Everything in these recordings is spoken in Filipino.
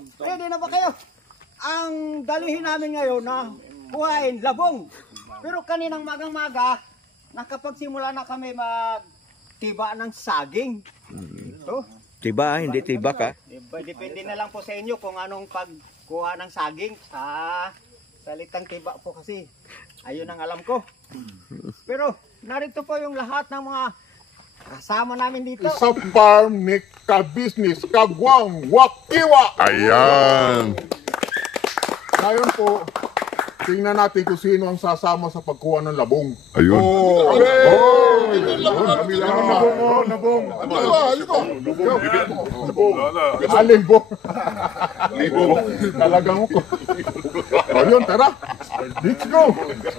Ready na ba kayo? Ang dalihin namin ngayon na kuhain labong. Pero kaninang magang-maga, nakapagsimula na kami magtiba ng saging. Ito. Tiba, hindi tiba ka. Depende na lang po sa inyo kung anong pagkuha ng saging. Sa salitang tiba po kasi. Ayun ang alam ko. Pero narito po yung lahat ng mga kasama namin dito. Sa farm ni ka-business, kagwang, wakiwa. Ayan. Ngayon po, tingnan natin kung sino ang sasama sa pagkuha ng labong. Ayun. Labong. Alin po? Talagang ko. Ayun, tara. Let's go. Let's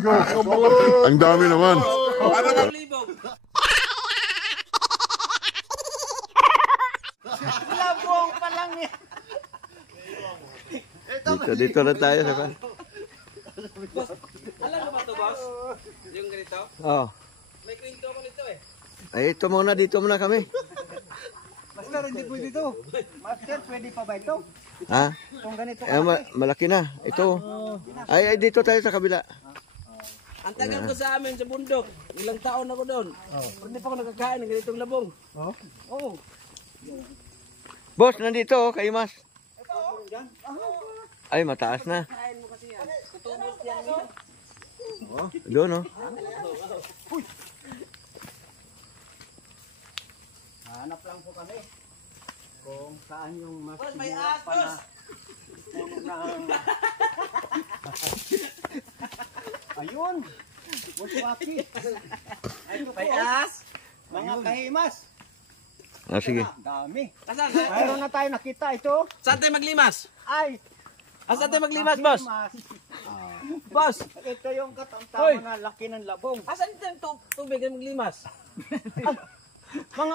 go. Ang dami naman. Labong pa lang yan. Dito na tayo sa kan. Alam mo ba ito, boss? Yung ganito? Oh. May kwento ako nito eh. Ay, ito muna kami. Master, hindi pwede ito. Master, pwede pa ba ito? Ha? Kung ganito. Malaki na. Ito. Ay, dito tayo sa kabila. Ang tagal ko sa amin sa bundok. Ilang taon ako doon. Pero hindi pa ako nakakain ng ganitong labong. Oo. Boss, nandito kay Mas. Ay, mataas na. Kain mo kasi yan. Tutubos yan. Doon, oh. Hanap lang po kami kung saan yung mas Boss, may mura pa boss! na ayun, Muswaki. Ayun po, May as? mga kahimas. Ah, sige. Dami. Asan? Mayroon na tayo nakita ito. Saan tayo maglimas? Ay, Saan tayo maglimas, boss? kahimas. Boss! Ito yung Hoy! katamtaman na laki ng labong. Asan yung tubig na maglimas? Mga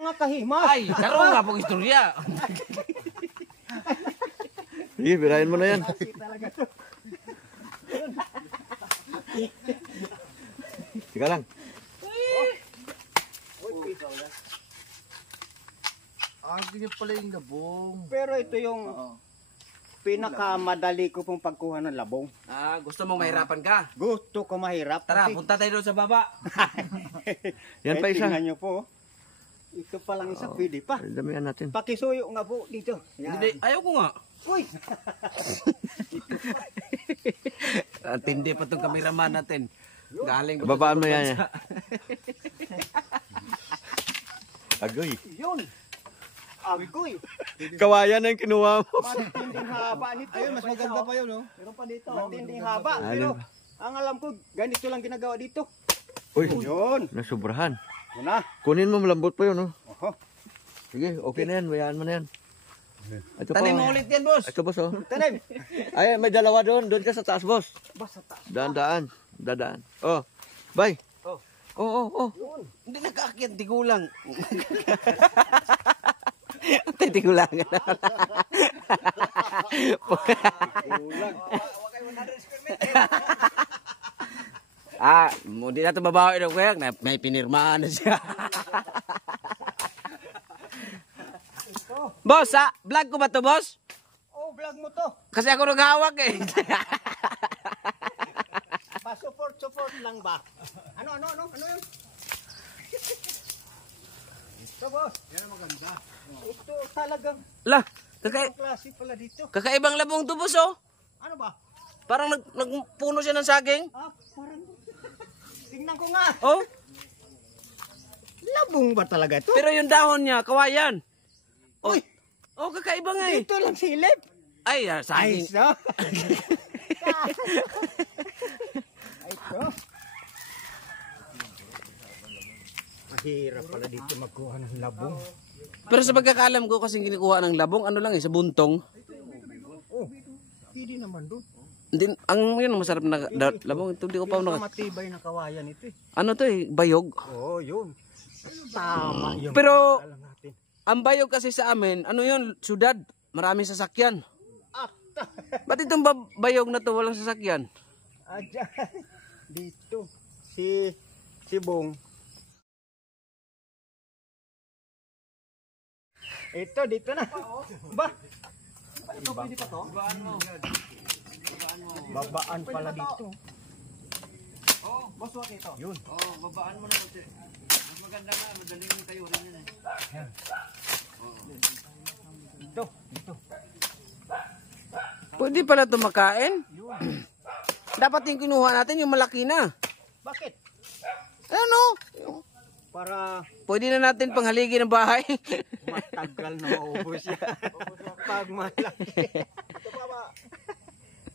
mga kahimas. Ay, karoon nga pong istorya. Sige, birahin mo na yan. Kasi talaga to. Teka lang. Ganyan pala yung labong. Pero ito yung pinakamadali ko pong pagkuha ng labong. Gusto mong mahirapan ka? Gusto ko mahirap. Tara, kasi- punta tayo doon sa baba. Yan pa isa. Tingnan nyo po. Ito pa lang isa, pwede pa. Ay, damihan natin. Pakisuyo nga po dito. Yan. Hindi, ayaw ko nga. Uy! Ang tindi pa itong kameraman natin. Galing pa Babaan mo sa yan. bansa. Agoy. Yun! Agoy! Kawayan na yung kinuha mo. Matinding haba nito. Ayun, mas maganda pa yun, no? Meron pa dito. Matinding haba. Alin Pero, ba? ang alam ko, ganito lang ginagawa dito. Uy, Yun! nasubrahan. Yun na. Kunin mo, malambot pa yun, oh. Oho. Sige, okay na yan. Bayaan mo na yan. Ito Tanim pa. mo ulit yan, boss. Ito, boss, oh. Tanim! Ay, may dalawa doon. Doon ka sa taas, boss. Basta taas. Daan. Dadaan. Oh, bye. Oh. Oh. Hindi nakaakyat, tigulang. Tigulang. Hindi na ito babawi na kuya. May pinirmahan na siya. Boss, vlog ko ba to, boss? Oh, vlog mo to. Kasi ako naghawak eh. Pa-support lang ba? Ano yun? Ito, boss. Yan ang maganda. Ito talagang Lah, ibang klase pala dito. kakaibang labong to, boss, oh. Ano ba? Parang nagpuno siya ng saging. Parang... Tingnan ko nga. Oh, Labong ba talaga ito? pero yung dahon niya, kawayan. Uy! Oh, kakaiba nga eh. Dito lang silip. Ay, saging. Ayos na. Ito. Mahirap pala dito magkuha ng labong. Pero sa pagkakalam ko kasi kinikuha ng labong, ano lang eh, sa buntong. Oh, hindi naman doon. Hindi, ang yun, masarap na labong. Ito, di ko pa Yung naka... matibay na kawayan ito eh. Ano to eh, bayog. Oo, yun. Tama yung Pero, alam natin. ang bayog kasi sa amin, ano yun, syudad. Maraming sasakyan. At, Ba't itong bayog na to walang sasakyan? dito. Si Bong, Ito, dito na. Ba? Ito, pwede pa to? Babaan pala dito. Oh, boss, what ito? Yun. Oh, babaan mo na kasi. Mas maganda nga, madaling tayo rin yun eh. Dito, dito. Pwede pala ito makain? Dapat yung kinuha natin yung malaki na. Bakit? Ano? Para Pwede na natin panghaligi ng bahay. matagal na maubos yan. Pag malaki. Ito pa ba?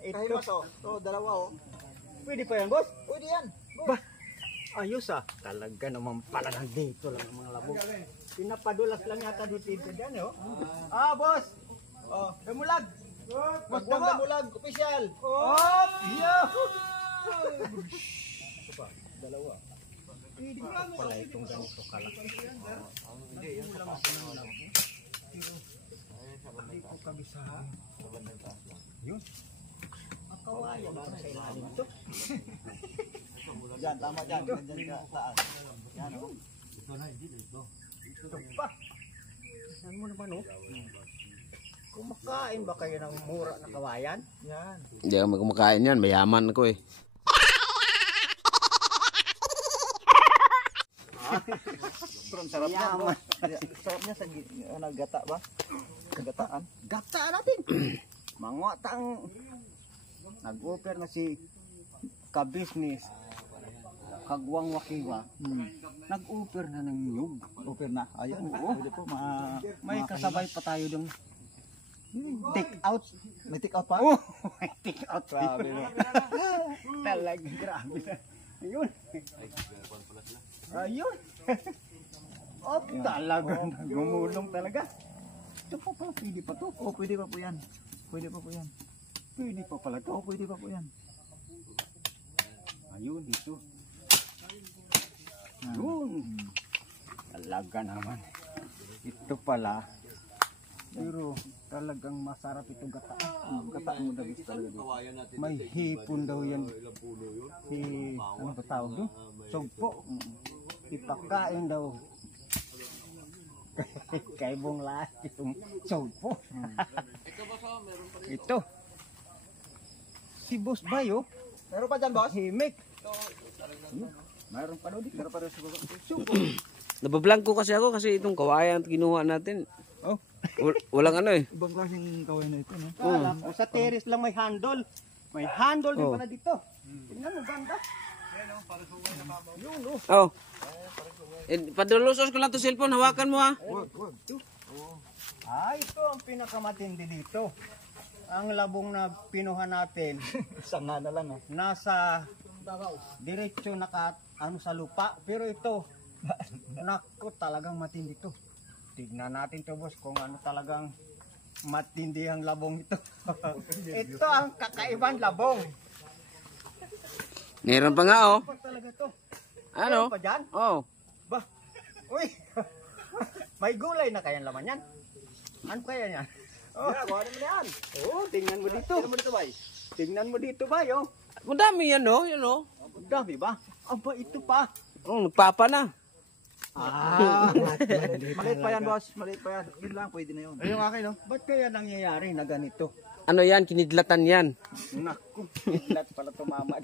Ito. Oh, dalawa oh. Pwede pa yan, boss? Pwede yan. Ba? Ayos ah. Talaga naman pala nandito lang ang mga labong. Pinapadulas lang yata dito dyan, oh. Ah, boss! Oh, damulag! Wag damulag, official. Oh! Yahoo! Ito pa, dalawa. Pwede pa pala itong ganito kalaki. Hindi, yan lang ako lang. Hindi ko kabisa. Yun. Akawayan ba sa ilalim ito? Diyan, tama diyan. Diyan ka taas. Yan oh. Ito pa. Saan mo naman, oh? Kumakain ba kayo ng mura na kawayan? Yan. Hindi ako kumakain yan, mayaman ako eh. Pero ang sarap niya. No? Sarap niya sa gata ba? Gataan. Gata natin. Mangwatang nag-offer na si ka-business Kagwang Wakiwa. Nag-offer na ng nyug. Offer na. Ayun. Oo. Pwede po May kasabay pa tayo dong take out. May take out pa? Oh, may take out. Grabe mo. Talaga grabe na. Ayun. Ayun. Oh, talaga gumulong talaga. Ito pa pala, pwede pa to. Oh, pwede pa po yan. Pwede pa po yan. Pwede pa pala to. Oh, pwede pa po yan. Ayun, dito. Ayun. Talaga naman. Ito pala. Pero talagang masarap ito gataan. Gataan mo daw talaga dito. May hipon daw yan. Si, ano ba tawag doon? Sugpo. Ipakain daw. Kay bong lahat itong sugpo. Ito. Si Boss Bayo. Meron pa dyan, boss? Himik. Mayroon pa daw dito. Meron pa daw si Sugpo. Nabablangko kasi ako kasi itong kawayan kinuha natin. Oh. Walang ano eh. Ibang klaseng kaway na ito, no? Kala ko sa terrace lang may handle. May handle din pala dito. Tingnan mo, ganda. Yun, oh. Oh. Padulusos ko lang to cellphone, hawakan mo ha. Ah, ito ang pinakamatindi dito. Ang labong na pinuha natin, Sanga na lang, nasa diretso ano sa lupa. Pero ito, naku, talagang matindi to. Tignan natin to, boss, kung ano talagang matindi ang labong ito. Ito ang kakaibang labong. Meron pa nga oh. Ano talaga to? Ano? Meron pa dyan? Oh. Ba? Uy! May gulay na kayang laman yan? Ano kaya yan? Oh, kuha naman yan. Oh, tingnan mo dito. Tingnan mo dito, bay. Tingnan mo dito, bay, oh. Madami yan oh, yun oh. Dami ba? Aba, ito pa. Oh, nagpapa na. Ah, Maliit pa yan, boss. Maliit pa yan. Yun lang, pwede na yun. Ayun, akin, no? ba't kaya nangyayari na ganito? Ano yan, kinidlatan yan. Naku, kidlat pala tumama.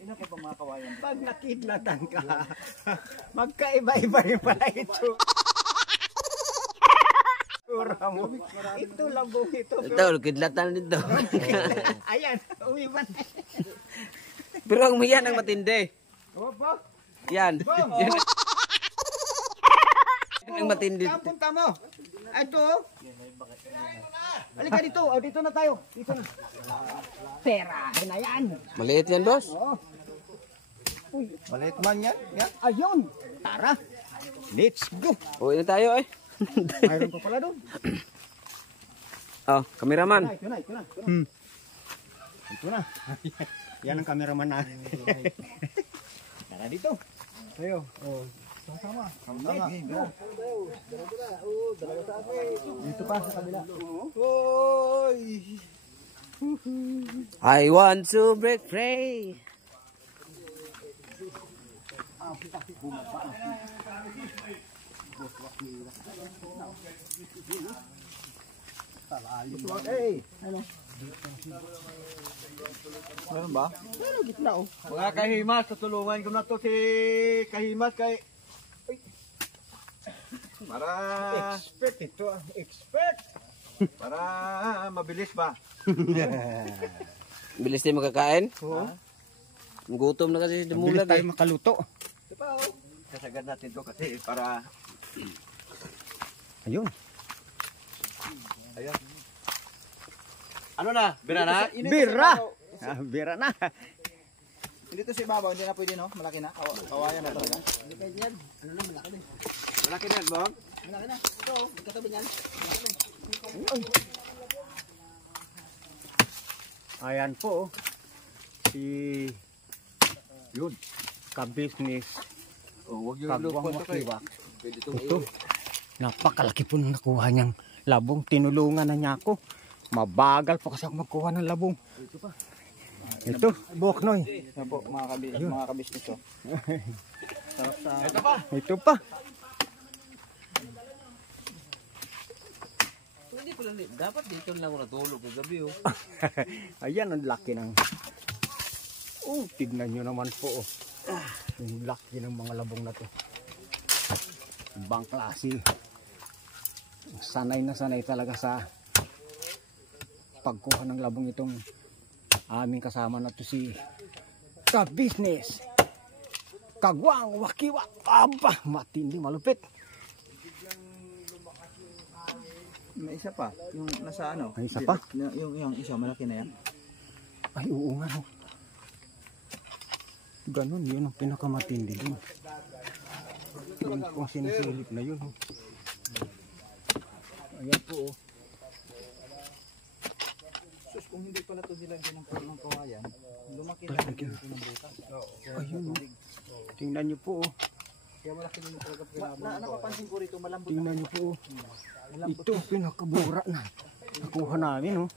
Ina pa bang mga kawayan? Pag nakidlatan ka, magkaiba-iba rin pala ito. Tura mo. Ito labong ito. Ito, kidlatan dito. Ayan, umiban. Pero ang yan ang matindi. Opo. Yan. Yan ang matindi. Punta mo. Ito. Halika dito. O, dito na tayo. Dito na. Pera. Na yan. Maliit yan, boss. Maliit man yan. Yan. Ayun. Tara. Let's go. Uwi na tayo eh. Mayroon pa pala doon. Oh, kameraman. Ito na. Ito na. Yan ang cameraman natin. Tara dito. Tayo. Oh. Sama. Dito pa sa kabila. Oy! I want to break free. Hey. Ano? Meron ba? Meron gitna oh. Mga kahimas, tutulungan ko na to si kahimas kay para expert ito, expert. Para mabilis ba? Bilis tayo makakain. Oo. Gutom na kasi Mabilis dumulag tayo eh. makaluto. Diba oh? Kasagad natin to kasi para ayun. Ayun. Ano na? Bira na? Bira! Ah, bira na. Hindi to si Babaw, hindi na pwede no? Malaki na. Kawayan na talaga. Hindi kayo yan. Ano na, malaki din. Malaki na, Bob? Malaki na. Ito, katabi niyan. Ayan po. Si yun. Ka-business. Oh, wag yung Kagwang lupon to kayo. wakiwak. Pwede itong Ito. Napakalaki po nung nakuha niyang labong. Tinulungan na niya ako. Mabagal po kasi ako magkuha ng labong. Ito, Boknoy. Ito po, mga kabisnes to. Ito pa. Ito pa. Hindi pala, dapat dito lang ako natulog kagabi oh. Ayan, ang laki ng... Oh, tignan nyo naman po. Oh. Yung laki ng mga labong na to. Ibang klase. Sanay na sanay talaga sa pagkuha ng labong itong aming kasama na to si Ka-business. Kagwang wakiwak. Aba, matindi, malupit. May isa pa, yung nasa ano? May isa pa? Yung isa, malaki na yan. Ay, oo nga. No. Ganon, yun ang pinakamatindi dun. Yung kung sinisilip na yun. Oh. Ayan po. Oh. Sus, kung hindi pala to nilagyan ng kawayan, lumaki na ito ng butas. Ayun. Oh. Tingnan nyo po. Oh. Kaya malaki na yung talaga napapansin ko rito, malambot. Tingnan nyo po. Oh. Ito, pinakabura na. Nakuha namin. Oh.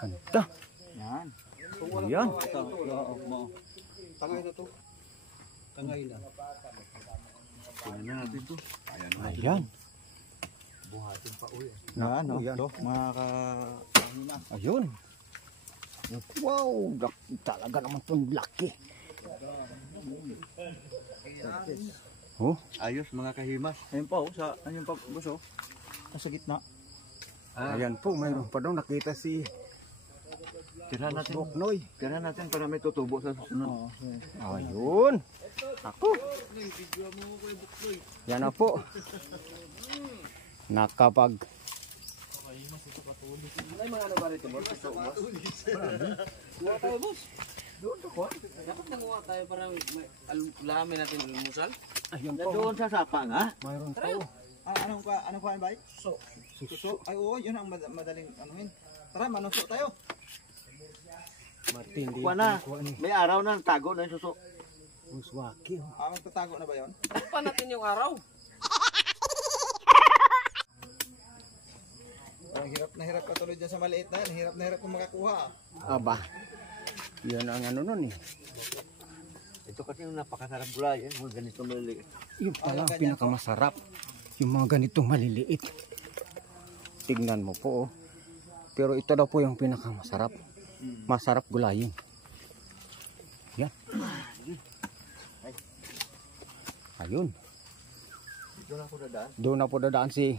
Ganda. Yan. Ayan. Tangay na to. Tangay na. Tingnan na natin to. Ayan. Buhatin pa uwi. Na, ano, Yan. to. Mga kahina. Ayun. Wow, talaga naman itong laki. Oh, Ayos mga kahimas. Ayun pa, sa, ayun pa, buso. Nasa gitna. ayan po, mayroon pa daw nakita si Tirahan natin. Boknoy. Tirahan natin para may tutubo sa susunod. Ayun. Ako. Yan na po. Nakapag Ay mga ano ba rito, boss? Kuha tayo, boss. Doon to kuha. Dapat nanguha tayo para ulamin natin yung musal. ayun po. Doon sa sapa nga. Mayroon pa. Oh. Anong kuhaan ba? Suso. Ay, oo, yun ang madaling anuhin. Tara, manusok tayo. Matindi. Kuha na. May araw na, tago na yung suso. Uswaki. Oh. Magtatago na ba yun? Pa natin yung araw. Na hirap ka tuloy dyan sa maliit na yan. Hirap kung makakuha. Aba. Yan ang ano nun eh. Ito kasi yung napakasarap gulay. Mga ganito maliliit. Yung pala ang pinakamasarap. Yung mga ganitong maliliit. Tignan mo po. Oh. Pero ito daw po yung pinakamasarap. Masarap gulayin. Yan. Ayun. Doon na po dadaan si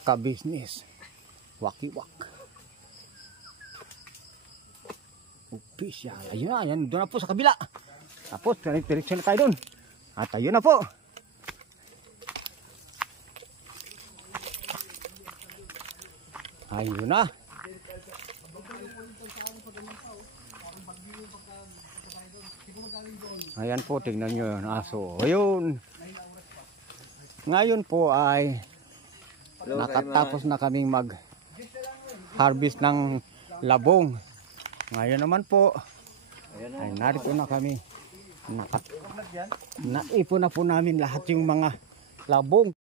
Ka-business. Wakiwak. Official. Ayun na. Yan. Doon na po sa kabila. Tapos, direksyon na tayo doon. At ayun na po. Ayun na. Ayan po, tingnan nyo yun. Aso. Ayun. Ngayon po ay nakatapos na kaming mag-harvest ng labong. Ngayon naman po ay narito na kami. Naipon na po namin lahat yung mga labong.